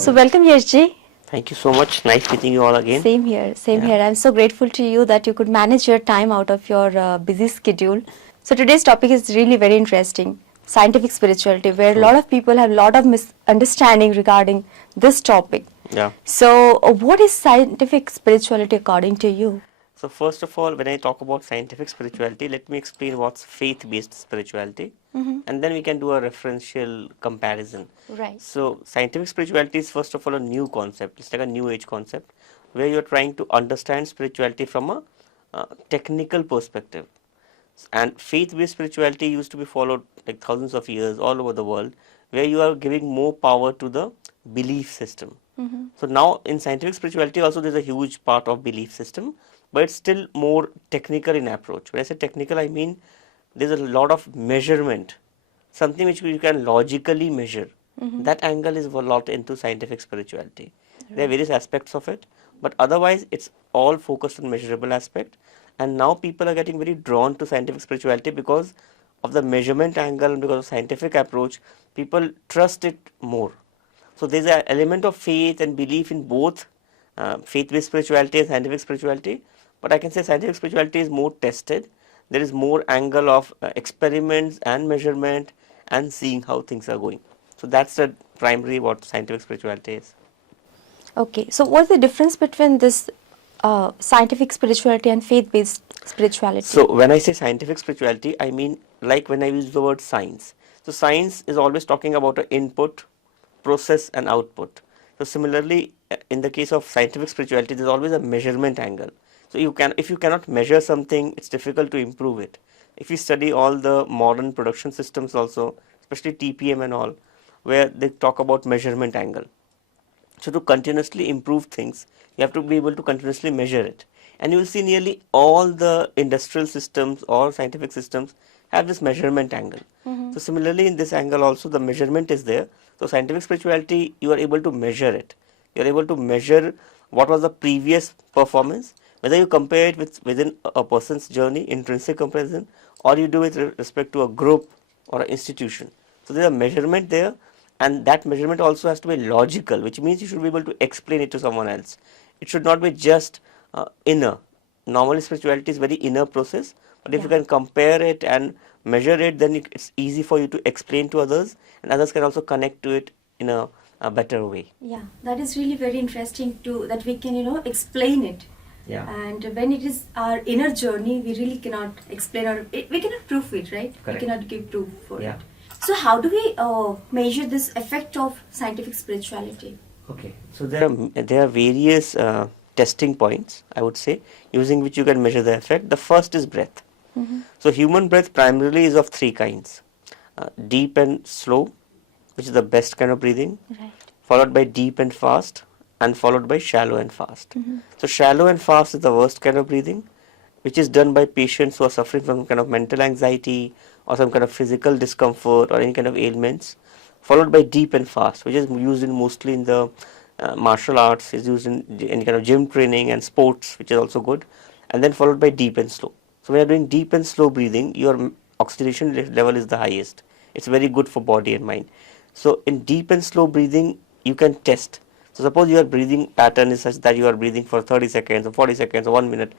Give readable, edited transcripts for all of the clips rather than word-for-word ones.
So welcome Yashji. Thank you so much. Nice meeting you all again. Same here. I'm so grateful to you that you could manage your time out of your busy schedule. So today's topic is really very interesting. Scientific spirituality, where a lot of people have a lot of misunderstanding regarding this topic. Yeah. So what is scientific spirituality according to you? So first of all, when I talk about scientific spirituality, let me explain what's faith-based spirituality, and then we can do a referential comparison. Right. So scientific spirituality is first of all a new concept. It's like a new age concept where you're trying to understand spirituality from a technical perspective. And faith-based spirituality used to be followed like thousands of years all over the world, where you are giving more power to the belief system. So now in scientific spirituality also there's a huge part of belief system, but it's still more technical in approach. When I say technical, I mean there's a lot of measurement, something which you can logically measure. That angle is a lot into scientific spirituality. There are various aspects of it, but otherwise it's all focused on measurable aspect. And now people are getting very drawn to scientific spirituality because of the measurement angle and because of scientific approach. People trust it more. So there's an element of faith and belief in both faith-based spirituality and scientific spirituality. But I can say scientific spirituality is more tested. There is more angle of experiments and measurement and seeing how things are going. So that's the primary what scientific spirituality is. Okay, so what's the difference between this scientific spirituality and faith-based spirituality? So when I say scientific spirituality, I mean like when I use the word science. So science is always talking about an input, process and output. So similarly, in the case of scientific spirituality, there's always a measurement angle. So if you cannot measure something, it's difficult to improve it. If you study all the modern production systems also, especially TPM and all, where they talk about measurement angle. So to continuously improve things, you have to be able to continuously measure it. And you will see nearly all the industrial systems or scientific systems have this measurement angle. So similarly in this angle also the measurement is there. So scientific spirituality, you are able to measure it. You are able to measure what was the previous performance, whether you compare it within a person's journey, intrinsic comparison, or you do it with respect to a group or an institution. So there is a measurement there, and that measurement also has to be logical, which means you should be able to explain it to someone else. It should not be just inner. Normally spirituality is very inner process, but if you can compare it and measure it, then it's easy for you to explain to others, and others can also connect to it in a better way. Yeah, that is really very interesting too, that we can, explain it. Yeah. And when it is our inner journey, we really cannot explain or we cannot prove it, right? Correct. We cannot give proof for Yeah. it. So how do we measure this effect of scientific spirituality? Okay, so there are various testing points, I would say, using which you can measure the effect. The first is breath. So human breath primarily is of three kinds: deep and slow, which is the best kind of breathing, Right. followed by deep and fast, and followed by shallow and fast. So shallow and fast is the worst kind of breathing, which is done by patients who are suffering from some kind of mental anxiety or some kind of physical discomfort or any kind of ailments, followed by deep and fast, which is used mostly in the martial arts, is used in any kind of gym training and sports, which is also good, and then followed by deep and slow. So when you're doing deep and slow breathing, your oxygenation level is the highest. It's very good for body and mind. So in deep and slow breathing, you can test. So suppose your breathing pattern is such that you are breathing for 30 seconds or 40 seconds or 1 minute.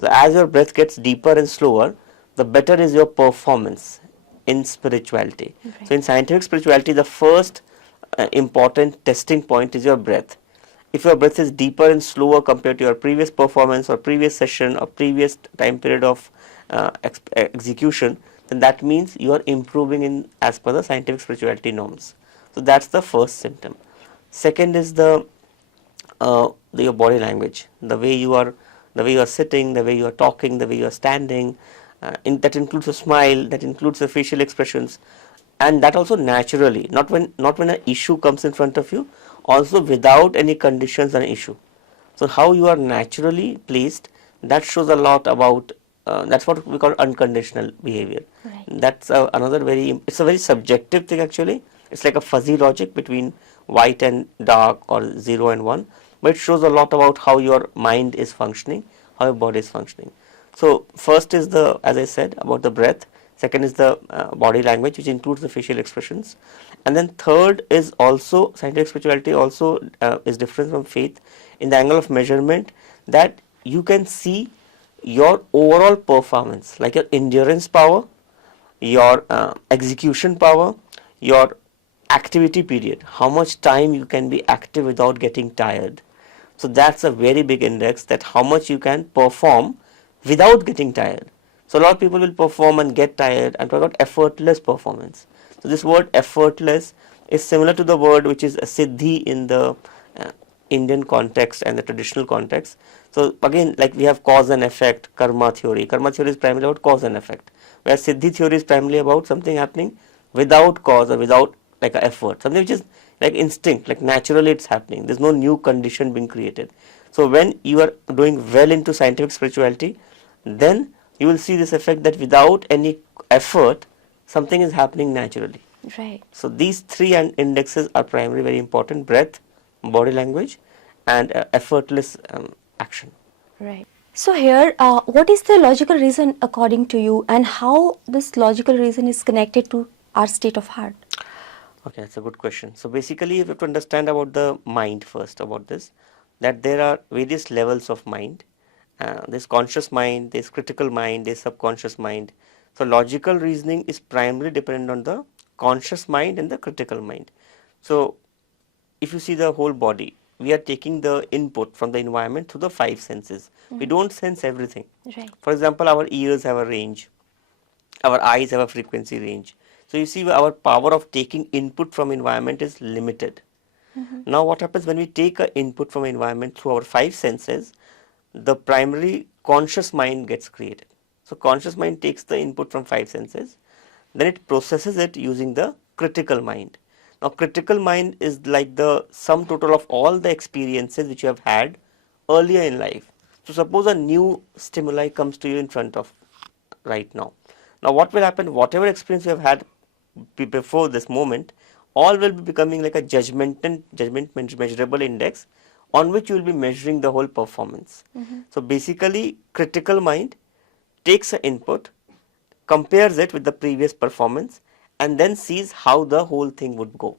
So as your breath gets deeper and slower, the better is your performance in spirituality. Okay. So in scientific spirituality, the first important testing point is your breath. If your breath is deeper and slower compared to your previous performance or previous session or previous time period of execution, then that means you are improving in as per the scientific spirituality norms. So that's the first symptom. Second is your body language, the way you are sitting, the way you are talking, the way you are standing. That includes a smile, that includes the facial expressions, and that also naturally, not when an issue comes in front of you, also without any conditions and issue. So how you are naturally placed, that shows a lot about. That's what we call unconditional behavior. Right. That's it's a very subjective thing actually. It's like a fuzzy logic between white and dark or 0 and 1, but it shows a lot about how your mind is functioning, how your body is functioning. So first is as I said, about the breath. Second is the body language, which includes the facial expressions. And then third is also scientific spirituality also is different from faith in the angle of measurement, that you can see your overall performance, like your endurance power, your execution power, your activity period, how much time you can be active without getting tired. So that's a very big index, that how much you can perform without getting tired. So a lot of people will perform and get tired and talk about effortless performance. So this word effortless is similar to the word which is a siddhi in the Indian context and the traditional context. So again, like we have cause and effect, karma theory. Karma theory is primarily about cause and effect, whereas siddhi theory is primarily about something happening without cause or without like a effort, something which is like instinct, like naturally it's happening. There's no new condition being created. So when you are doing well into scientific spirituality, then you will see this effect that without any effort, something is happening naturally. Right. So these three indexes are primarily very important: breath, body language, and effortless action. Right. So here, what is the logical reason according to you, and how this logical reason is connected to our state of heart? Okay, that's a good question. So basically, you have to understand about the mind first, about this, that there are various levels of mind. There's conscious mind, there's critical mind, there's subconscious mind. So logical reasoning is primarily dependent on the conscious mind and the critical mind. So if you see the whole body, we are taking the input from the environment through the five senses. We don't sense everything. Right. For example, our ears have a range, our eyes have a frequency range. So you see, our power of taking input from environment is limited. Now what happens when we take an input from environment through our five senses? The primary conscious mind gets created. So conscious mind takes the input from five senses, then it processes it using the critical mind. Now critical mind is like the sum total of all the experiences which you have had earlier in life. So suppose a new stimuli comes to you in front of right now. Now what will happen? Whatever experience you have had before this moment, all will be becoming like a judgment measurable index on which you will be measuring the whole performance. So basically, critical mind takes an input, compares it with the previous performance, and then sees how the whole thing would go.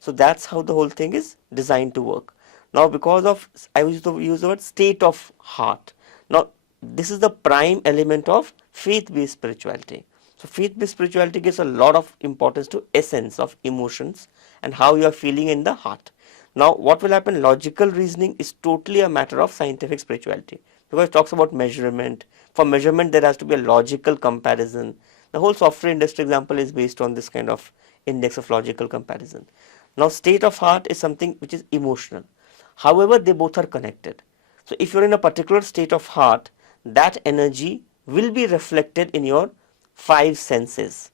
So that's how the whole thing is designed to work. Now because of, I used to use the word state of heart. Now this is the prime element of faith-based spirituality. So faith-based spirituality gives a lot of importance to essence of emotions and how you are feeling in the heart. Now what will happen? Logical reasoning is totally a matter of scientific spirituality, because it talks about measurement. For measurement there has to be a logical comparison. The whole software industry example is based on this kind of index of logical comparison. Now state of heart is something which is emotional. However, they both are connected. So if you're in a particular state of heart, that energy will be reflected in your five senses.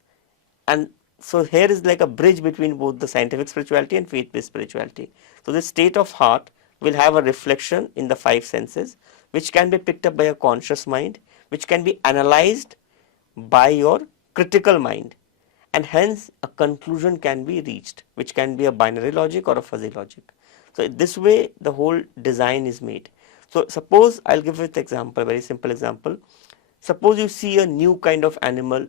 And so here is like a bridge between both the scientific spirituality and faith-based spirituality. So this state of heart will have a reflection in the five senses, which can be picked up by a conscious mind, which can be analyzed by your critical mind, and hence a conclusion can be reached, which can be a binary logic or a fuzzy logic. So this way the whole design is made. So suppose I'll give you an example, a very simple example. Suppose you see a new kind of animal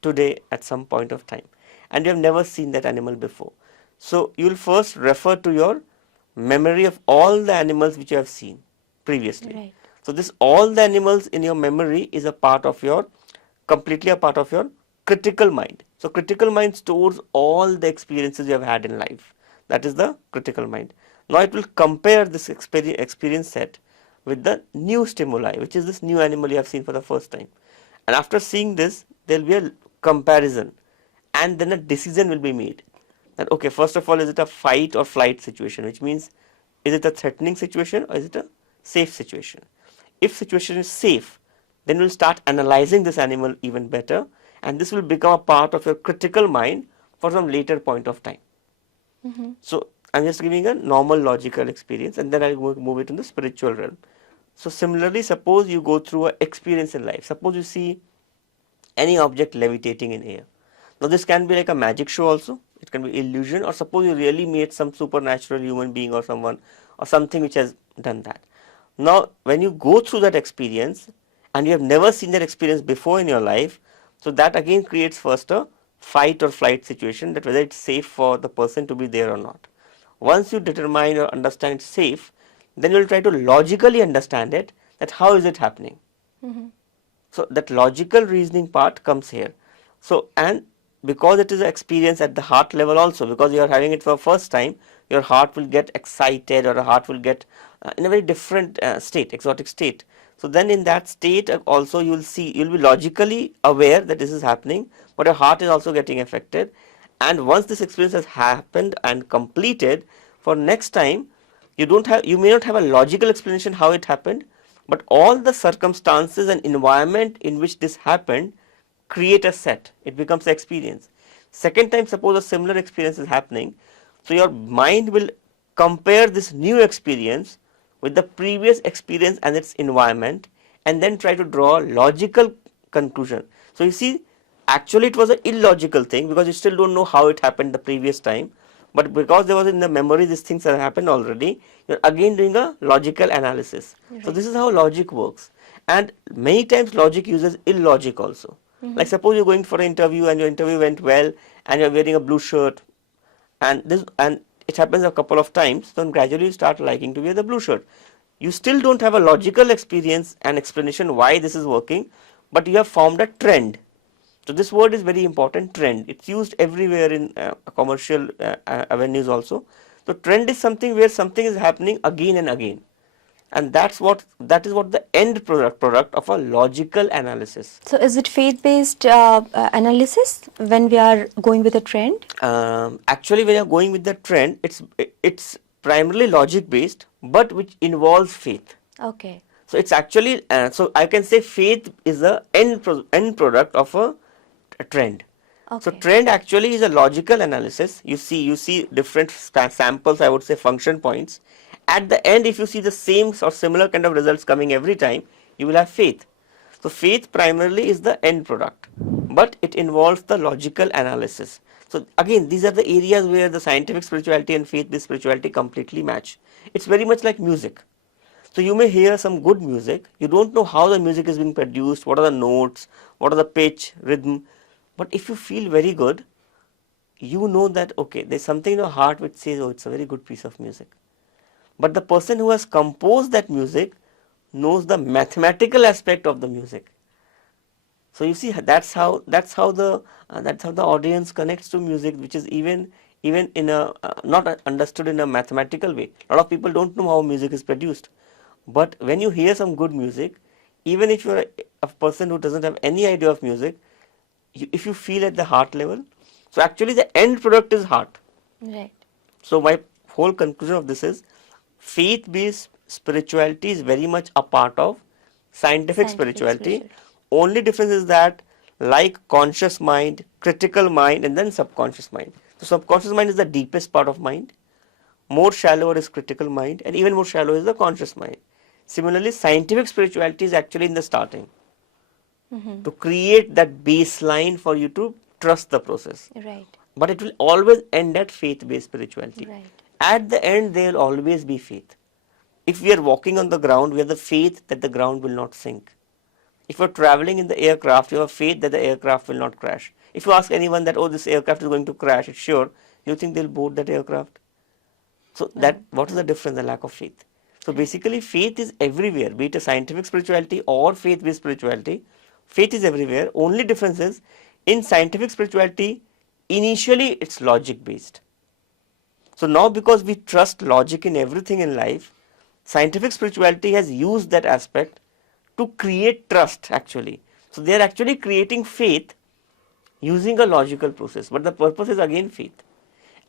today at some point of time, and you have never seen that animal before. So you will first refer to your memory of all the animals which you have seen previously. Right. So this all the animals in your memory is a part of your, completely a part of your critical mind. So critical mind stores all the experiences you have had in life. That is the critical mind. Now it will compare this experience set with the new stimuli, which is this new animal you have seen for the first time. And after seeing this, there will be a comparison, and then a decision will be made that, okay, first of all, is it a fight or flight situation, which means is it a threatening situation or is it a safe situation? If situation is safe, then we'll start analyzing this animal even better, and this will become a part of your critical mind for some later point of time. So I'm just giving a normal logical experience, and then I'll move it in the spiritual realm. So similarly, suppose you go through an experience in life. Suppose you see any object levitating in air. Now this can be like a magic show also. It can be illusion, or suppose you really meet some supernatural human being or someone or something which has done that. Now when you go through that experience and you have never seen that experience before in your life, So that again creates first a fight or flight situation, that whether it's safe for the person to be there or not. Once you determine or understand it's safe, then you will try to logically understand it, that how is it happening. So that logical reasoning part comes here. So, and because it is an experience at the heart level also, because you are having it for the first time, your heart will get excited, or a heart will get in a very different state, exotic state. So then in that state also you will see, you will be logically aware that this is happening, but your heart is also getting affected. And once this experience has happened and completed, for next time you may not have a logical explanation how it happened, but all the circumstances and environment in which this happened create a set. It becomes an experience. Second time, suppose a similar experience is happening, so your mind will compare this new experience with the previous experience and its environment, and then try to draw a logical conclusion. So you see, actually it was an illogical thing, because you still don't know how it happened the previous time, but because there was in the memory these things that happened already, you're again doing a logical analysis. Right. So this is how logic works, and many times logic uses illogic also. Like suppose you're going for an interview and your interview went well and you're wearing a blue shirt, and it happens a couple of times, then gradually you start liking to wear the blue shirt. You still don't have a logical experience and explanation why this is working, but you have formed a trend. So this word is very important, trend. It's used everywhere in commercial avenues also. So trend is something where something is happening again and again, and that is what the end product of a logical analysis. So is it faith-based analysis when we are going with a trend? Actually, when you are going with the trend, it's primarily logic based, but which involves faith. Okay. So it's actually so I can say faith is the end product of a trend. Okay. So trend actually is a logical analysis. You see different samples, I would say function points. At the end, if you see the same or similar kind of results coming every time, you will have faith. So faith primarily is the end product, but it involves the logical analysis. So again, these are the areas where the scientific spirituality and faith-based spirituality completely match. It's very much like music. So you may hear some good music, you don't know how the music is being produced, what are the notes, what are the pitch, rhythm, but if you feel very good, you know that okay, there's something in your heart which says, oh, it's a very good piece of music. But the person who has composed that music knows the mathematical aspect of the music. So you see, that's how the audience connects to music, which is even in a not understood in a mathematical way. A lot of people don't know how music is produced, but when you hear some good music, even if you're a person who doesn't have any idea of music, if you feel at the heart level, so actually the end product is heart. Right. So my whole conclusion of this is, faith-based spirituality is very much a part of scientific spirituality. Only difference is that, like conscious mind, critical mind, and then subconscious mind. So subconscious mind is the deepest part of mind. More shallower is critical mind, and even more shallow is the conscious mind. Similarly, scientific spirituality is actually in the starting, to create that baseline for you to trust the process. Right. But it will always end at faith-based spirituality. Right. At the end, there will always be faith. If we are walking on the ground, we have the faith that the ground will not sink. If you are traveling in the aircraft, you have faith that the aircraft will not crash. If you ask anyone that, oh, this aircraft is going to crash, it's sure, you think they'll board that aircraft? So what is the difference? The lack of faith. So basically, faith is everywhere, be it a scientific spirituality or faith-based spirituality. Faith is everywhere. Only difference is, in scientific spirituality, initially it's logic-based. So now, because we trust logic in everything in life, scientific spirituality has used that aspect to create trust actually. So they are actually creating faith using a logical process, but the purpose is again faith.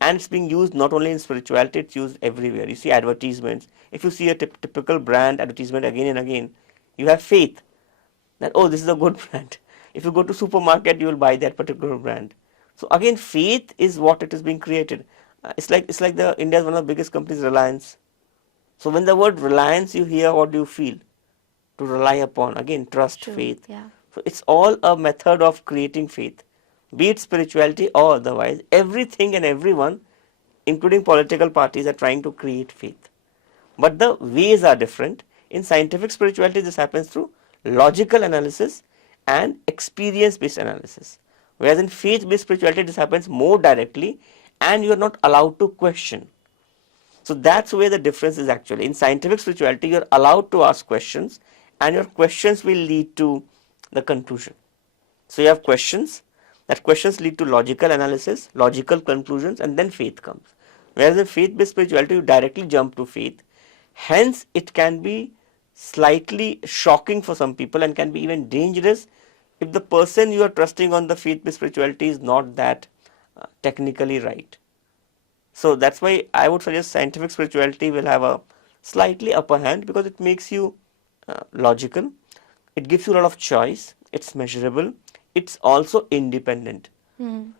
And it's being used not only in spirituality, it's used everywhere. You see advertisements. If you see a typical brand advertisement again and again, you have faith that, oh, this is a good brand. If you go to supermarket, you will buy that particular brand. So again, faith is what it is being created. It's like the India is one of the biggest companies, Reliance. So when the word reliance you hear, what do you feel? To rely upon, again, trust, faith. Yeah. So it's all a method of creating faith, be it spirituality or otherwise. Everything and everyone, including political parties, are trying to create faith. But the ways are different. In scientific spirituality, this happens through logical analysis, and experience-based analysis. Whereas in faith-based spirituality, this happens more directly and you are not allowed to question. So that's where the difference is actually. In scientific spirituality, you're allowed to ask questions and your questions will lead to the conclusion. So you have questions, that questions lead to logical analysis, logical conclusions, and then faith comes. Whereas in faith-based spirituality, you directly jump to faith. Hence, it can be slightly shocking for some people and can be even dangerous if the person you are trusting on the faith-based spirituality is not that technically right. So that's why I would suggest scientific spirituality will have a slightly upper hand because it makes you logical, it gives you a lot of choice, it's measurable, it's also independent.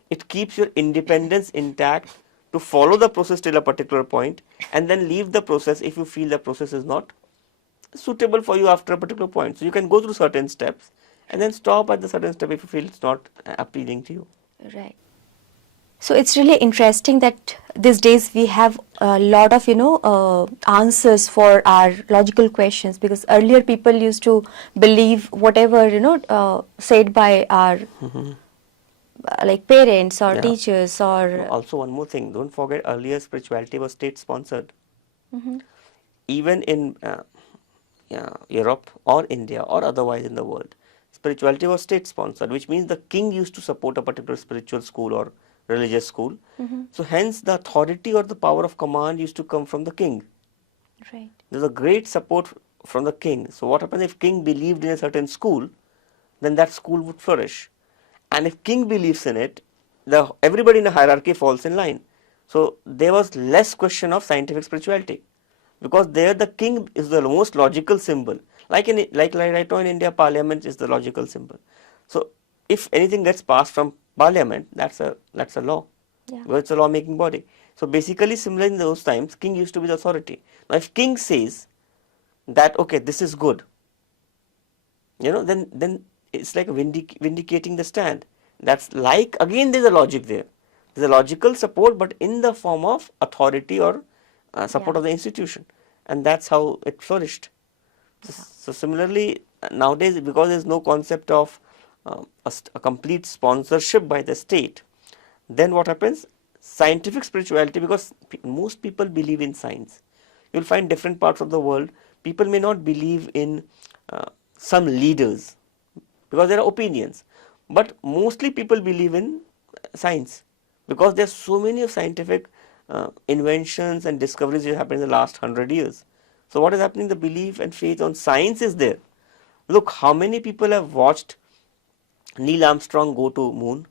It keeps your independence intact to follow the process till a particular point and then leave the process if you feel the process is not suitable for you after a particular point. So you can go through certain steps and then stop at the certain step if you feel it's not appealing to you. Right. So it's really interesting that these days we have a lot of, answers for our logical questions, because earlier people used to believe whatever, said by our like parents or Yeah. teachers or... Also, one more thing, don't forget earlier spirituality was state sponsored. Even in Europe or India or otherwise in the world, spirituality was state sponsored, which means the king used to support a particular spiritual school or religious school. So hence the authority or the power of command used to come from the king. Right. There's a great support from the king. So what happens if king believed in a certain school, then that school would flourish. And if king believes in it, everybody in the hierarchy falls in line. So there was less question of scientific spirituality, because there the king is the most logical symbol. Like right now in India, parliament is the logical symbol. So if anything gets passed from parliament, that's a law. Yeah. Well, it's a law-making body. So basically, similar in those times, king used to be the authority. Now, if king says that okay, this is good, then it's like vindicating the stand. That's like, again, there's a logic there. There's a logical support, but in the form of authority or support of the institution, and that's how it flourished. So similarly, nowadays, because there's no concept of a complete sponsorship by the state, then what happens? Scientific spirituality, because most people believe in science. You'll find different parts of the world, people may not believe in some leaders because there are opinions, but mostly people believe in science because there's so many of scientific inventions and discoveries that happened in the last 100 years. So what is happening? The belief and faith on science is there. Look, how many people have watched Neil Armstrong go to moon?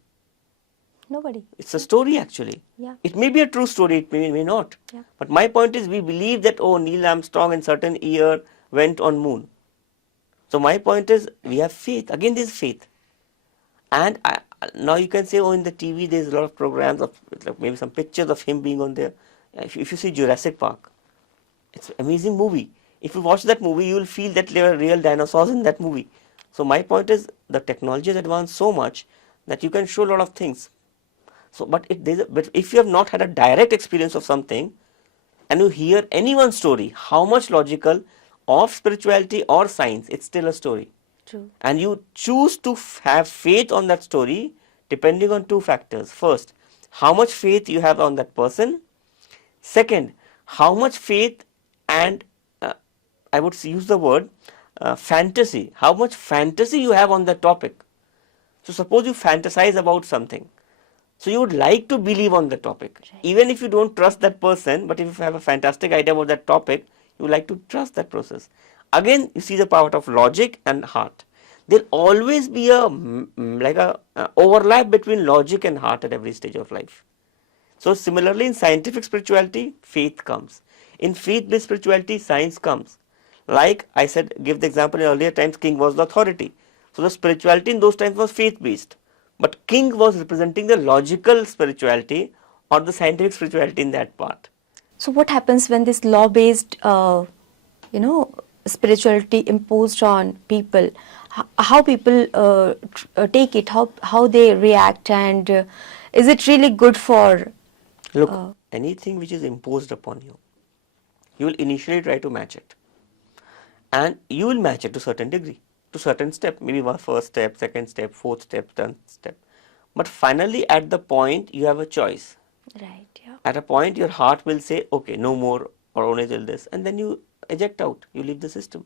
Nobody. It's a story actually. Yeah. It may be a true story, it may not. Yeah. But my point is, we believe that, oh, Neil Armstrong in certain year went on moon. So my point is, we have faith. Again, there is faith. And now you can say, oh, in the TV there is a lot of programs of maybe some pictures of him being on there. If you see Jurassic Park, it's an amazing movie. If you watch that movie, you will feel that there are real dinosaurs in that movie. So my point is, the technology has advanced so much that you can show a lot of things. So, but if you have not had a direct experience of something, and you hear anyone's story, how much logical of spirituality or science, it's still a story. True. And you choose to have faith on that story depending on two factors. First, how much faith you have on that person. Second, how much faith and I would use the word fantasy. How much fantasy you have on that topic. So suppose you fantasize about something. So you would like to believe on the topic. Right. Even if you don't trust that person, but if you have a fantastic idea about that topic, you would like to trust that process. Again, you see the power of logic and heart. There will always be a overlap between logic and heart at every stage of life. So similarly, in scientific spirituality, faith comes. In faith-based spirituality, science comes. Like I said, give the example in earlier times, king was the authority. So the spirituality in those times was faith-based. But king was representing the logical spirituality or the scientific spirituality in that part. So what happens when this law-based, spirituality imposed on people? How people take it? How they react? And is it really good for? Look, anything which is imposed upon you, you will initially try to match it, and you will match it to a certain degree. to certain step, maybe one first step, second step, fourth step, 10th step. But finally at the point you have a choice. Right. Yeah. At a point your heart will say, okay, no more or only till this, and then you eject out, you leave the system.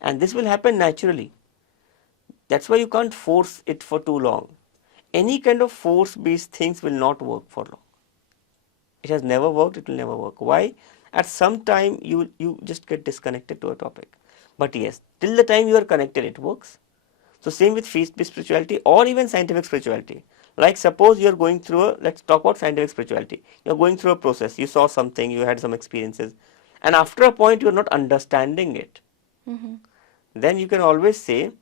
And this will happen naturally. That's why you can't force it for too long. Any kind of force-based things will not work for long. It has never worked, it will never work. Why? At some time you just get disconnected to a topic. But yes, till the time you are connected, it works. So same with faith-based spirituality or even scientific spirituality. Like suppose you are going through let's talk about scientific spirituality. You are going through a process, you saw something, you had some experiences, and after a point you are not understanding it. Mm-hmm. Then you can always say,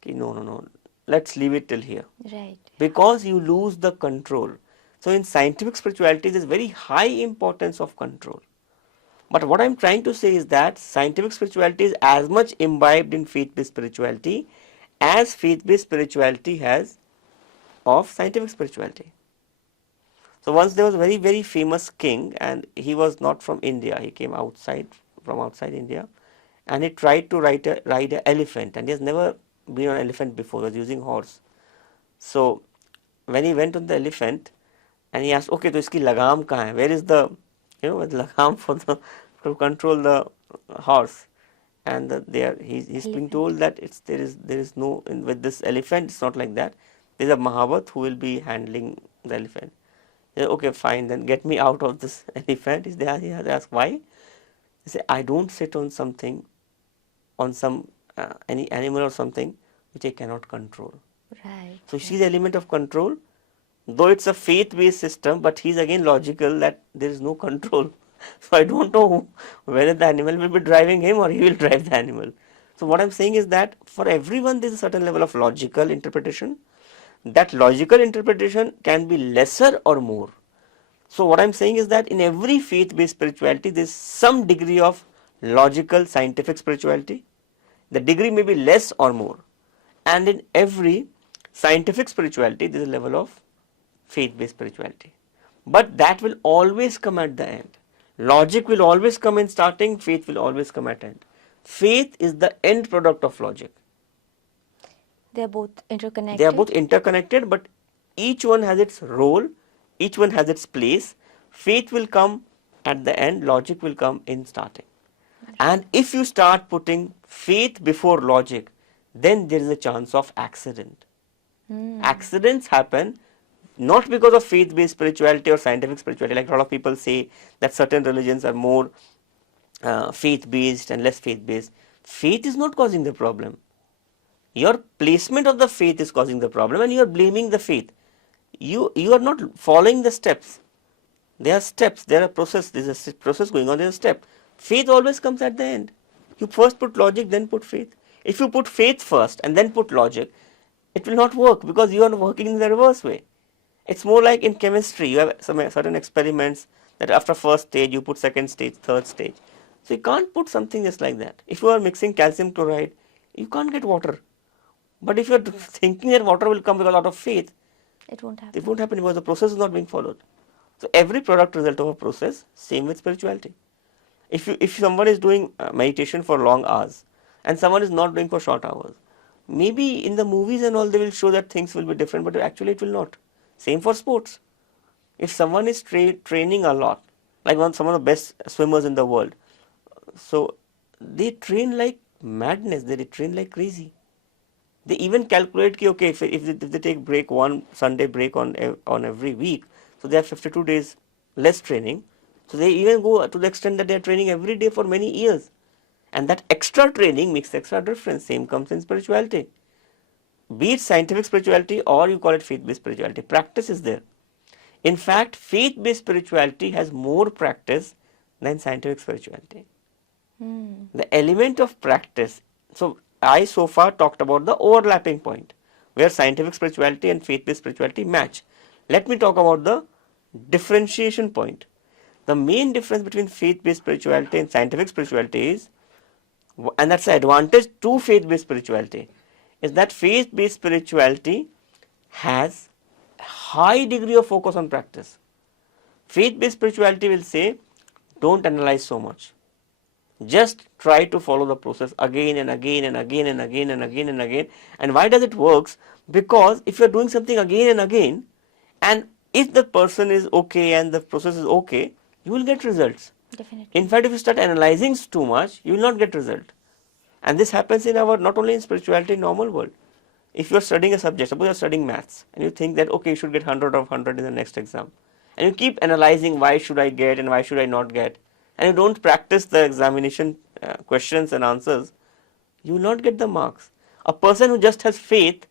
okay, no, let's leave it till here. Right. Because you lose the control. So in scientific spirituality, there is very high importance of control. But what I am trying to say is that scientific spirituality is as much imbibed in faith-based spirituality as faith-based spirituality has of scientific spirituality. So once there was a very, very famous king, and he was not from India, he came from outside India, and he tried to ride an elephant, and he has never been on an elephant before, he was using horse. So when he went on the elephant and he asked, okay, तो इसकी लगाम कहाँ है? Where is the, the लगाम for to control the horse? And he's being told that there is no, with this elephant it's not like that. There is a Mahavat who will be handling the elephant. He said, okay, fine, then get me out of this elephant. He asked why? He said, I don't sit on something, on some any animal or something which I cannot control. Right. So she's the element of control, though it's a faith-based system, but he's again logical that there is no control. So I don't know whether the animal will be driving him or he will drive the animal. So what I'm saying is that for everyone there is a certain level of logical interpretation. That logical interpretation can be lesser or more. So what I'm saying is that in every faith-based spirituality there is some degree of logical scientific spirituality. The degree may be less or more. And in every scientific spirituality there is a level of faith-based spirituality. But that will always come at the end. Logic will always come in starting, faith will always come at end. Faith is the end product of logic. They are both interconnected. They are both interconnected, but each one has its role, each one has its place. Faith will come at the end, logic will come in starting. And if you start putting faith before logic, then there is a chance of accident. Accidents happen not because of faith-based spirituality or scientific spirituality. Like a lot of people say that certain religions are more faith-based and less faith-based. Faith is not causing the problem. Your placement of the faith is causing the problem, and you are blaming the faith. You are not following the steps. There are steps, there are process, there is a process going on, there is a step. Faith always comes at the end. You first put logic, then put faith. If you put faith first and then put logic, it will not work because you are working in the reverse way. It's more like in chemistry, you have some certain experiments that after first stage you put second stage, third stage. So you can't put something just like that. If you are mixing calcium chloride, you can't get water. But if you are thinking that water will come because out of faith, it won't happen. It won't happen because the process is not being followed. So every product result of a process, same with spirituality. If someone is doing meditation for long hours and someone is not doing for short hours, maybe in the movies and all they will show that things will be different, but actually it will not. Same for sports. If someone is training a lot, like some of the best swimmers in the world, so they train like madness, they train like crazy. They even calculate ki, okay, if they take break, one Sunday break on every week, so they have 52 days less training. So they even go to the extent that they are training every day for many years. And that extra training makes the extra difference. Same comes in spirituality. Be it scientific spirituality or you call it faith-based spirituality, practice is there. In fact, faith-based spirituality has more practice than scientific spirituality. The element of practice, so I so far talked about the overlapping point where scientific spirituality and faith-based spirituality match. Let me talk about the differentiation point. The main difference between faith-based spirituality and scientific spirituality is, and that's the advantage to faith-based spirituality, is that faith-based spirituality has high degree of focus on practice. Faith-based spirituality will say, don't analyze so much. Just try to follow the process again and again and again and again and again and again. And why does it works? Because if you're doing something again and again, and if the person is okay and the process is okay, you will get results. Definitely. In fact, if you start analyzing too much, you will not get result. And this happens in our, not only in spirituality, in normal world. If you are studying a subject, suppose you are studying maths, and you think that, okay, you should get 100 of 100 in the next exam. And you keep analyzing, why should I get and why should I not get, and you don't practice the examination questions and answers, you will not get the marks. A person who just has faith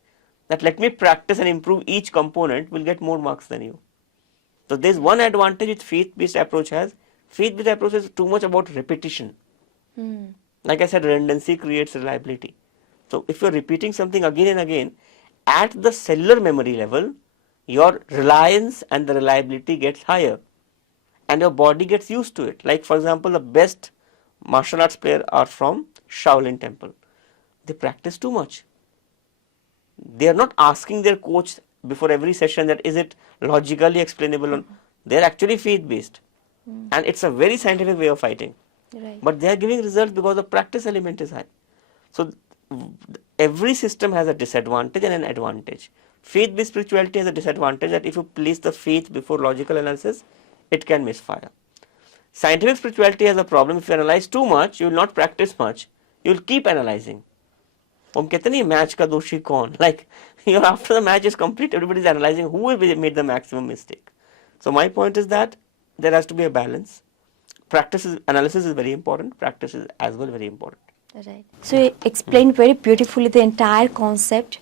that let me practice and improve each component will get more marks than you. So there is one advantage which faith-based approach has. Faith-based approach is too much about repetition. Like I said, redundancy creates reliability. So if you are repeating something again and again, at the cellular memory level, your reliance and the reliability gets higher, and your body gets used to it. Like for example, the best martial arts player are from Shaolin temple. They practice too much. They are not asking their coach before every session that is it logically explainable. They are actually faith based, and it's a very scientific way of fighting. Right. But they are giving results because the practice element is high. So every system has a disadvantage and an advantage. Faith based spirituality has a disadvantage that if you place the faith before logical analysis, it can misfire. Scientific spirituality has a problem. If you analyze too much, you will not practice much. You will keep analyzing. हम कहते नहीं match का दोषी कौन, like after the match is complete, everybody is analyzing who made the maximum mistake. So my point is that there has to be a balance. Analysis is very important. Practice is as well very important. Right. So you explained very beautifully the entire concept.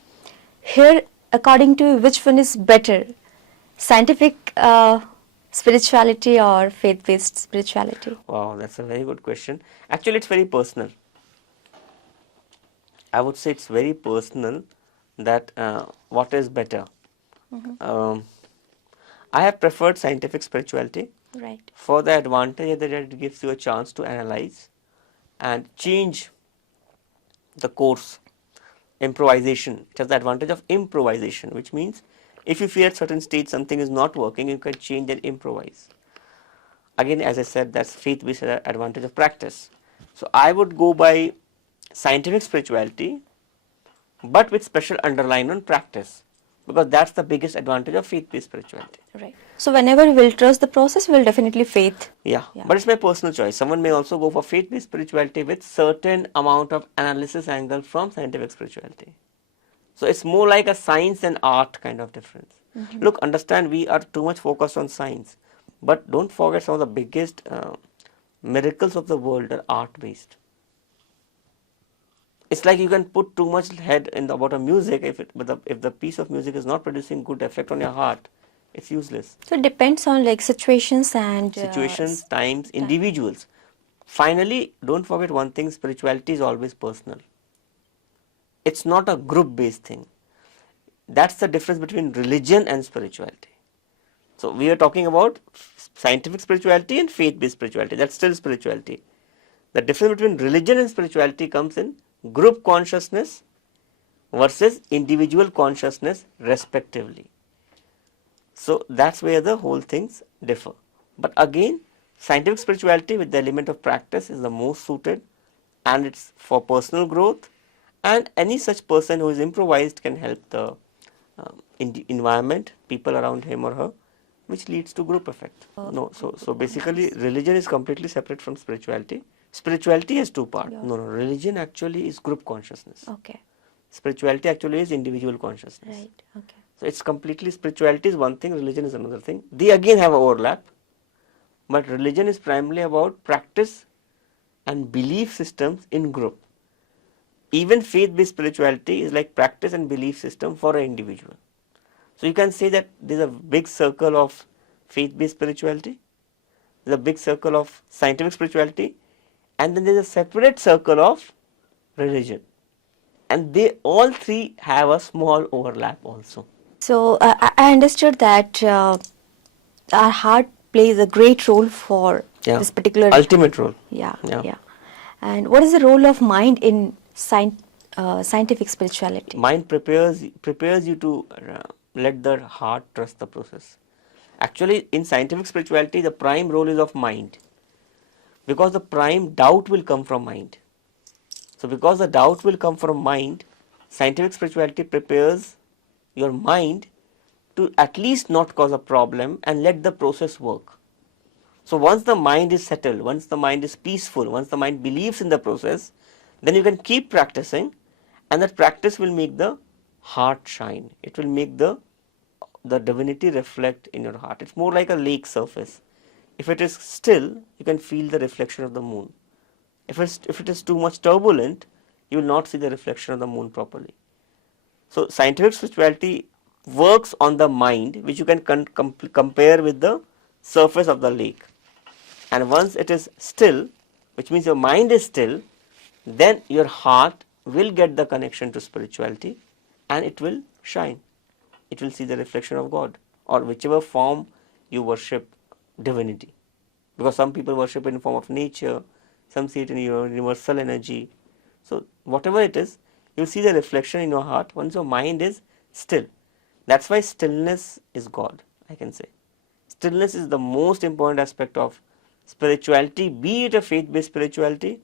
Here, according to you, which one is better? Scientific spirituality or faith-based spirituality? Wow, that's a very good question. Actually, it's very personal. I would say it's very personal that what is better. I have preferred scientific spirituality. Right. For the advantage that it gives you a chance to analyze and change the course. Improvisation. It has the advantage of improvisation, which means if you feel at certain stage something is not working, you can change and improvise. Again, as I said, that's faith-based advantage of practice. So I would go by scientific spirituality, but with special underline on practice, because that's the biggest advantage of faith-based spirituality. Right. So whenever we will trust the process, we will definitely faith. Yeah, but it's my personal choice. Someone may also go for faith-based spirituality with certain amount of analysis angle from scientific spirituality. So it's more like a science and art kind of difference. Look, understand, we are too much focused on science, but don't forget some of the biggest miracles of the world are art-based. It's like you can put too much head in about a music, if the piece of music is not producing good effect on your heart, it's useless. So it depends on like situations and Situations, times, individuals. Finally, don't forget one thing, spirituality is always personal. It's not a group-based thing. That's the difference between religion and spirituality. So we are talking about scientific spirituality and faith-based spirituality. That's still spirituality. The difference between religion and spirituality comes in group consciousness versus individual consciousness respectively. So that's where the whole things differ. But again, scientific spirituality with the element of practice is the most suited, and it's for personal growth, and any such person who is improvised can help the environment, people around him or her, which leads to group effect. So basically religion is completely separate from spirituality. Spirituality has two parts. No, religion actually is group consciousness. Okay. Spirituality actually is individual consciousness. Right. Okay. So it's completely, spirituality is one thing, religion is another thing. They again have an overlap, but religion is primarily about practice and belief systems in group. Even faith-based spirituality is like practice and belief system for an individual. So you can say that there's a big circle of faith-based spirituality, there's a big circle of scientific spirituality, and then there's a separate circle of religion. And they all three have a small overlap also. So I understood that our heart plays a great role for this particular ultimate role. Yeah. And what is the role of mind in scientific spirituality? Mind prepares you to let the heart trust the process. Actually, in scientific spirituality, the prime role is of mind. Because the prime doubt will come from mind. So because the doubt will come from mind, scientific spirituality prepares your mind to at least not cause a problem and let the process work. So once the mind is settled, once the mind is peaceful, once the mind believes in the process, then you can keep practicing, and that practice will make the heart shine. It will make the divinity reflect in your heart. It's more like a lake surface. If it is still, you can feel the reflection of the moon. If it is too much turbulent, you will not see the reflection of the moon properly. So scientific spirituality works on the mind, which you can compare with the surface of the lake. And once it is still, which means your mind is still, then your heart will get the connection to spirituality and it will shine. It will see the reflection of God, or whichever form you worship divinity. Because some people worship in form of nature, some see it in your universal energy. So whatever it is, you will see the reflection in your heart once your mind is still. That's why stillness is God, I can say. Stillness is the most important aspect of spirituality, be it a faith-based spirituality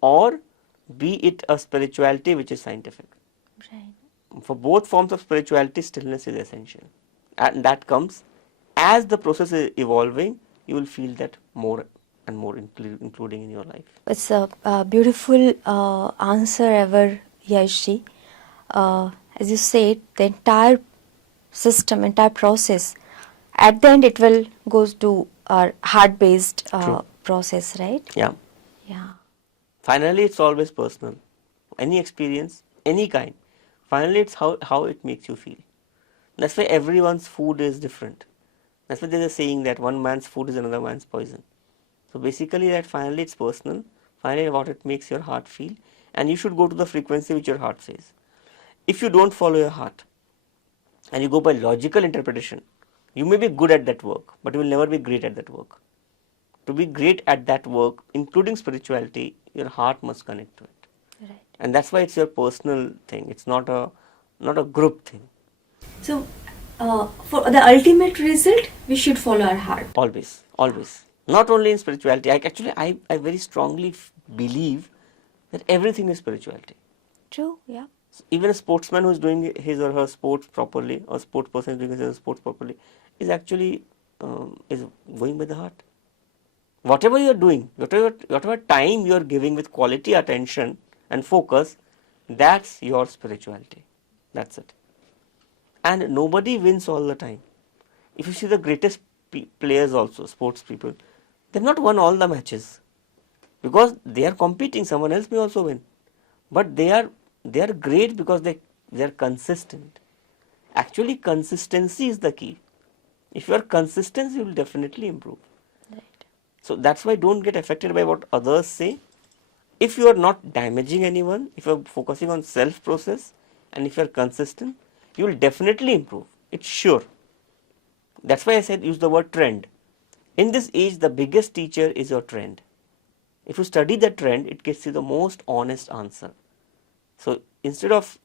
or be it a spirituality which is scientific. Right. For both forms of spirituality, stillness is essential. And that comes as the process is evolving, you will feel that more and more including in your life. It's a beautiful answer ever, Yashji. As you said, the entire system, entire process, at the end it will goes to our heart-based True. process, right? Yeah. Yeah. Finally, it's always personal. Any experience, any kind. Finally, it's how it makes you feel. That's why everyone's food is different. That's why there's a saying that one man's food is another man's poison. So basically that finally it's personal, finally what it makes your heart feel, and you should go to the frequency which your heart says. If you don't follow your heart and you go by logical interpretation, you may be good at that work, but you will never be great at that work. To be great at that work, including spirituality, your heart must connect to it. Right. And that's why it's your personal thing. It's not a group thing. So, for the ultimate result, we should follow our heart. Always, always. Not only in spirituality. I very strongly believe that everything is spirituality. True, yeah. Even a sportsman who is doing his or her sports properly, or a sports person doing his or her sports properly, is actually is going by the heart. Whatever you are doing, whatever time you are giving with quality attention and focus, that's your spirituality. That's it. And nobody wins all the time. If you see the greatest players also, sports people, they've not won all the matches because they are competing. Someone else may also win, but they are great because they are consistent. Actually, consistency is the key. If you are consistent, you will definitely improve. Right. So that's why don't get affected by what others say. If you are not damaging anyone, if you are focusing on self process, and if you are consistent, you will definitely improve. It's sure. That's why I said use the word trend. In this age, the biggest teacher is your trend. If you study the trend, it gives you the most honest answer. So instead of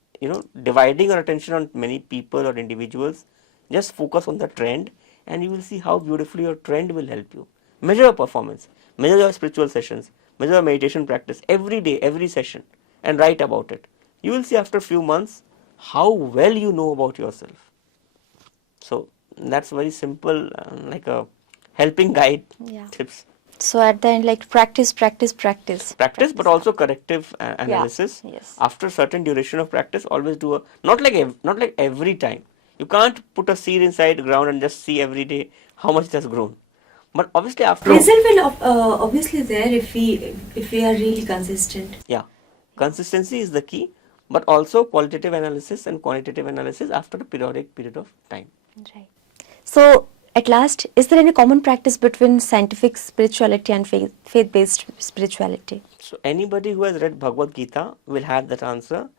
dividing your attention on many people or individuals, just focus on the trend and you will see how beautifully your trend will help you. Measure your performance, measure your spiritual sessions, measure your meditation practice every day, every session, and write about it. You will see after a few months how well you know about yourself. So that's very simple, like a helping guide tips. So at the end, like practice, But also corrective analysis. Yeah. Yes. After certain duration of practice, always do not like every time. You can't put a seed inside the ground and just see every day how much it has grown. But obviously after Result will obviously there if we are really consistent. Yeah, consistency is the key, but also qualitative analysis and quantitative analysis after a periodic period of time. Right. So, at last, is there any common practice between scientific spirituality and faith-based spirituality? So, anybody who has read Bhagavad Gita will have that answer.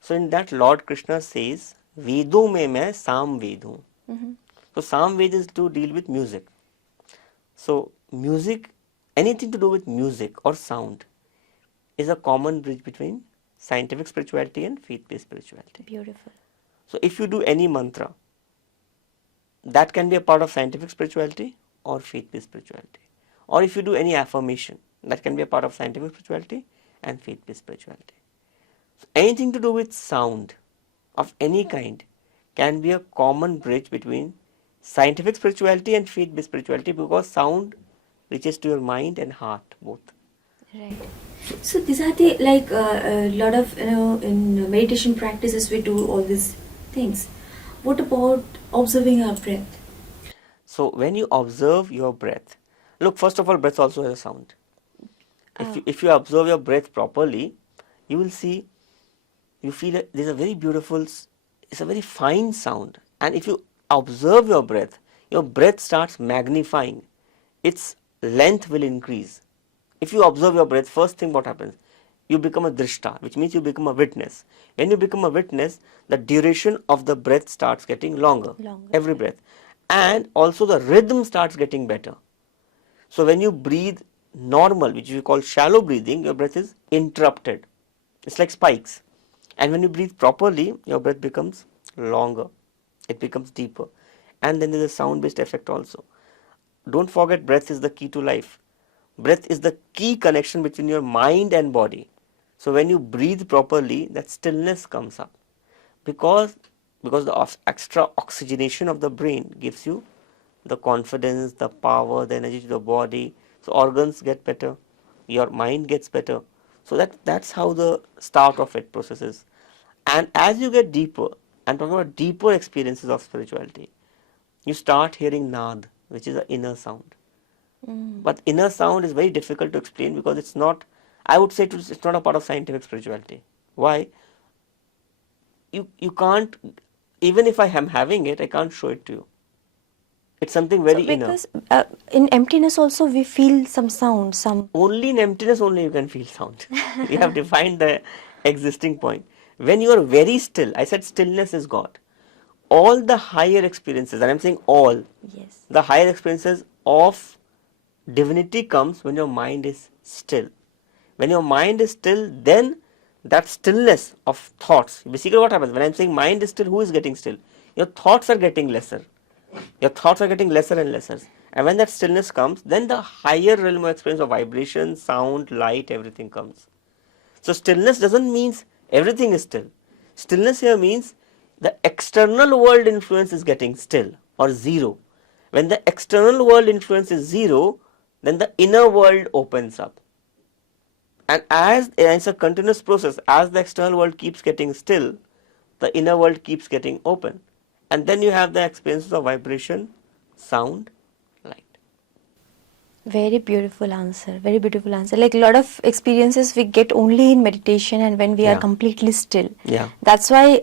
So, in that Lord Krishna says, Vedo mein main Sam Vedu. So, Sam Ved is to deal with music. So, music, anything to do with music or sound is a common bridge between scientific spirituality and faith-based spirituality. Beautiful. So, if you do any mantra, that can be a part of scientific spirituality or faith-based spirituality. or if you do any affirmation, that can be a part of scientific spirituality and faith-based spirituality. So anything to do with sound of any kind can be a common bridge between scientific spirituality and faith-based spirituality, because sound reaches to your mind and heart both. Right. So these are the a lot of in meditation practices we do all these things. What about observing our breath? So when you observe your breath, look, first of all, breath also has a sound. If you observe your breath properly, you will see, you feel that there's a very beautiful, it's a very fine sound. And if you observe your breath starts magnifying. Its length will increase. If you observe your breath, first thing what happens? You become a drishta, which means you become a witness. When you become a witness, the duration of the breath starts getting longer. Every breath. And also the rhythm starts getting better. So when you breathe normal, which we call shallow breathing, your breath is interrupted. It's like spikes. And when you breathe properly, your breath becomes longer. It becomes deeper. And then there's a sound-based effect also. Don't forget, breath is the key to life. Breath is the key connection between your mind and body. So when you breathe properly, that stillness comes up. Because the extra oxygenation of the brain gives you the confidence, the power, the energy to the body. So organs get better, your mind gets better. So that's how the start of it process is. And as you get deeper, I'm talking about deeper experiences of spirituality, you start hearing nad, which is an inner sound. But inner sound is very difficult to explain, because it's not, I would say it's not a part of scientific spirituality. Why? You can't, even if I am having it, I can't show it to you. It's something very inner. Because in emptiness also we feel some sound, some... Only in emptiness only you can feel sound. You have defined the existing point. When you are very still, I said stillness is God. All the higher experiences, and I'm saying all, Yes. the higher experiences of divinity comes when your mind is still. When your mind is still, then that stillness of thoughts, basically what happens when I'm saying mind is still, who is getting still? Your thoughts are getting lesser. Your thoughts are getting lesser and lesser. And when that stillness comes, then the higher realm of experience of vibration, sound, light, everything comes. So stillness doesn't mean everything is still. Stillness here means the external world influence is getting still or zero. When the external world influence is zero, then the inner world opens up. And as it's a continuous process, as the external world keeps getting still, the inner world keeps getting open. And then you have the experiences of vibration, sound, light. Very beautiful answer. Very beautiful answer. Like a lot of experiences we get only in meditation and when we are Yeah. completely still. Yeah. That's why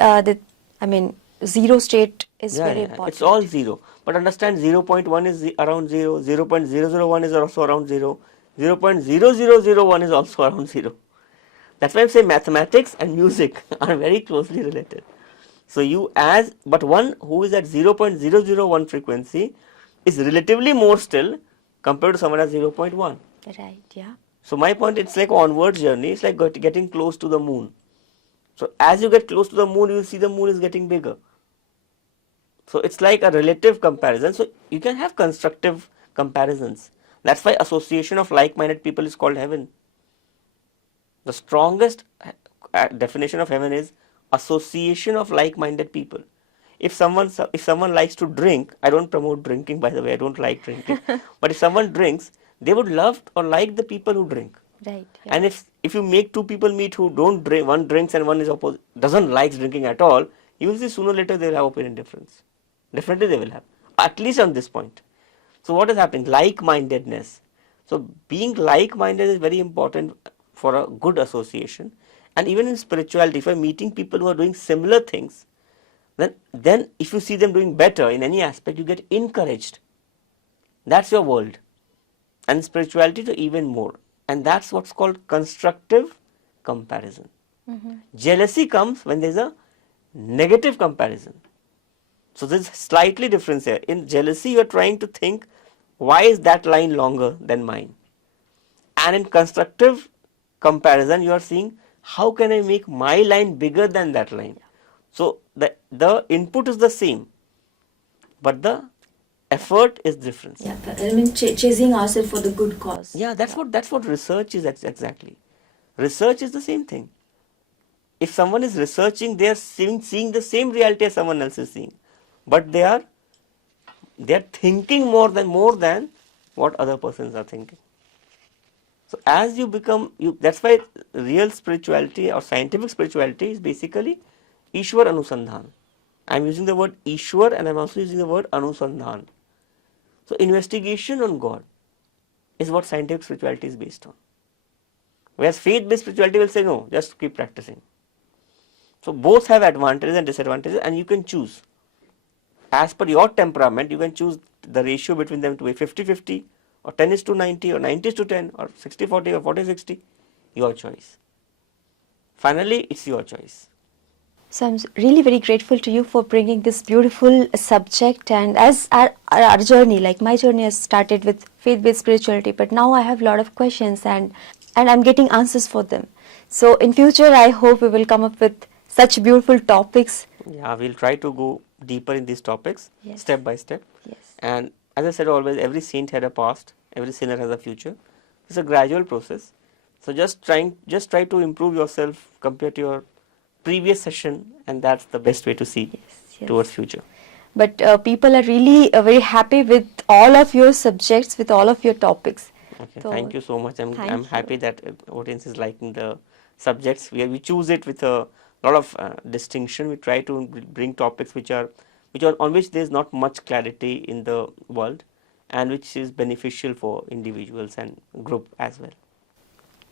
zero state is very important. It's all zero. But understand 0.1 is around 0, 0.001 is also around 0, 0.0001 is also around 0. That's why I say mathematics and music are very closely related. So but one who is at 0.001 frequency is relatively more still compared to someone at 0.1. Right, yeah. So my point, it's like onward journey, it's like getting close to the moon. So as you get close to the moon, you will see the moon is getting bigger. So it's like a relative comparison. So you can have constructive comparisons. That's why association of like-minded people is called heaven. The strongest definition of heaven is association of like-minded people. If someone likes to drink, I don't promote drinking, by the way, I don't like drinking. But if someone drinks, they would love or like the people who drink. Right. Yeah. And if you make two people meet who don't drink, one drinks and one is doesn't like drinking at all, you will see sooner or later they will have opinion difference. Definitely they will have, at least on this point. So what is happening? Like-mindedness. So being like-minded is very important for a good association. And even in spirituality, if I'm meeting people who are doing similar things, then if you see them doing better in any aspect, you get encouraged. That's your world. And spirituality to even more. And that's what's called constructive comparison. Jealousy comes when there's a negative comparison. So there's slightly difference here. In jealousy, you're trying to think, why is that line longer than mine? And in constructive comparison, you are seeing, how can I make my line bigger than that line? So the input is the same, but the effort is difference. Yeah, but, I mean, chasing ourselves for the good cause. Yeah, that's what research is exactly. Research is the same thing. If someone is researching, they are seeing the same reality as someone else is seeing, but they are thinking more than what other persons are thinking. So as you become that's why real spirituality or scientific spirituality is basically Ishwar Anusandhan. I am using the word Ishwar and I am also using the word Anusandhan. So investigation on God is what scientific spirituality is based on. Whereas faith-based spirituality will say no, just keep practicing. So both have advantages and disadvantages, and you can choose. As per your temperament, you can choose the ratio between them to be 50-50 or 10:90 or 90:10 or 60-40 or 40-60, your choice. Finally, it's your choice. So I'm really very grateful to you for bringing this beautiful subject. And as our journey, like my journey has started with faith-based spirituality, but now I have a lot of questions and I'm getting answers for them. So in future, I hope we will come up with such beautiful topics. Yeah, we'll try to go deeper in these topics, Yes. step by step. Yes. And as I said always, every saint had a past, every sinner has a future. It's a gradual process. So just try to improve yourself compared to your previous session, and that's the best way to see Yes. towards future. But people are really very happy with all of your subjects, with all of your topics. Okay, So, thank you so much. I'm thank happy you. that audience is liking the subjects. We choose it with a lot of distinction. We try to bring topics which are on which there is not much clarity in the world, and which is beneficial for individuals and group as well.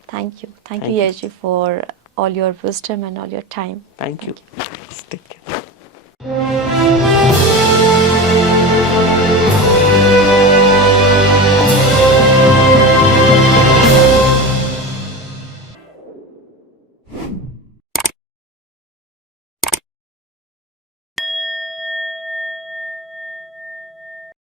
Thank you. Thank Thank you, you. Yashi, for all your wisdom and all your time. Thank you. Take care.